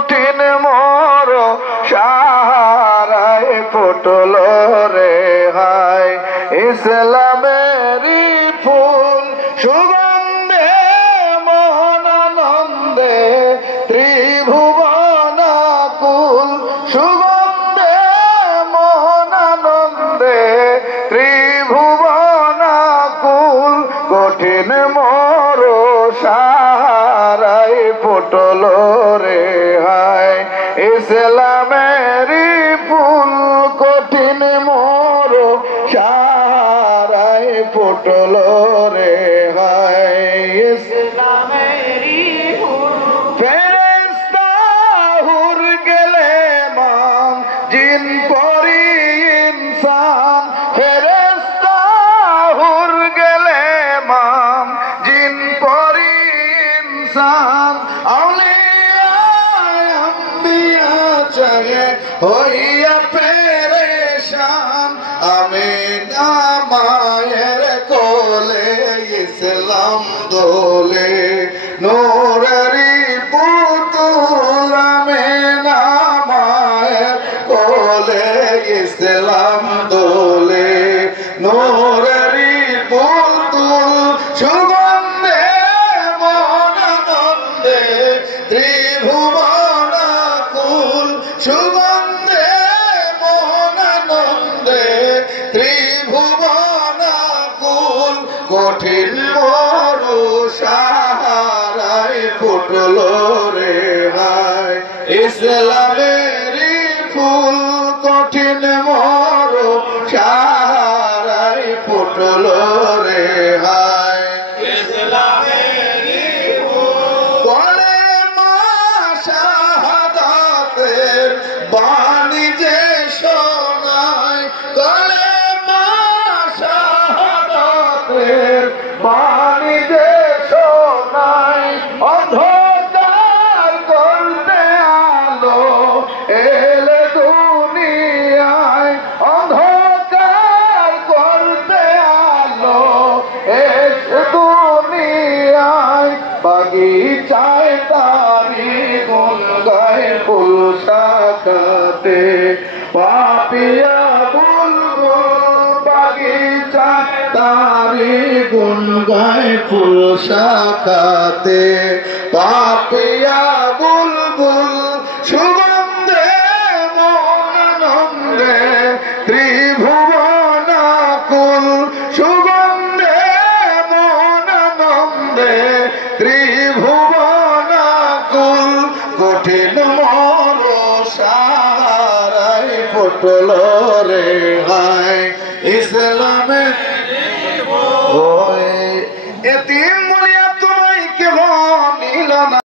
কঠিন মোর সাহারায় ফুটল রে হায় ইসলামেরই ফুল সুগন্ধে মনানন্দে ত্রিভুবনাকুল সুগন্ধে মনানন্দে ত্রিভুবনাকুল কঠিন মোর সাহারায় ফুটল রে হায় ইসলামেরই ফুল কঠিন মোর সাহারায় ফুটল রে হায় ইসলামেরই ফুল ফেরেশতা হুর গেলে মান জিন পরি ইনসান ফেরেশতা হুর গেলে মান জিন পরি ইনসান আউলিয়া আম্বিয়া চাহে হইয়া পেরেশান আমিনা মায়ের কোলে ইসলাম দোলে নূরেরই পুতুল আমিনা মায়ের কোলে ইসলাম দোলে নূরেরই পুতুল সুগন্ধে মনানন্দে ত্রিভুবনাকুল সুগন্ধে মনানন্দে ত্রিভুবনাকুল কঠিন মোর সাহারায় ফুটল রে হায় ইসলামেরই ফুল কঠিন মোর সাহারায় ফুটল রে হায় ইসলামেরই ফুল বলে মা শাহাদাতের বাণী যে শোনায় বলে মা শাহাদাতের বাণী যে শোনায় অন্ধকার করতে আলো এলে দুনিয়ায় অন্ধকার করতে আলো এসে দুনিয়ায় বাগিচায় তারি গুন গায় ফুল শাখাতে পাপিয়া বুলবুল বাগিচায় তারি গুন গায় ফুল শাখাতে পাপিয়া বুলবুল সুগন্ধে মনানন্দে ত্রিভুবনাকুল সুগন্ধে মনানন্দে ত্রিভুবনাকুল কঠিন মোর সাহারায় ফুটল রে হায় ইসলামে ওই এতিম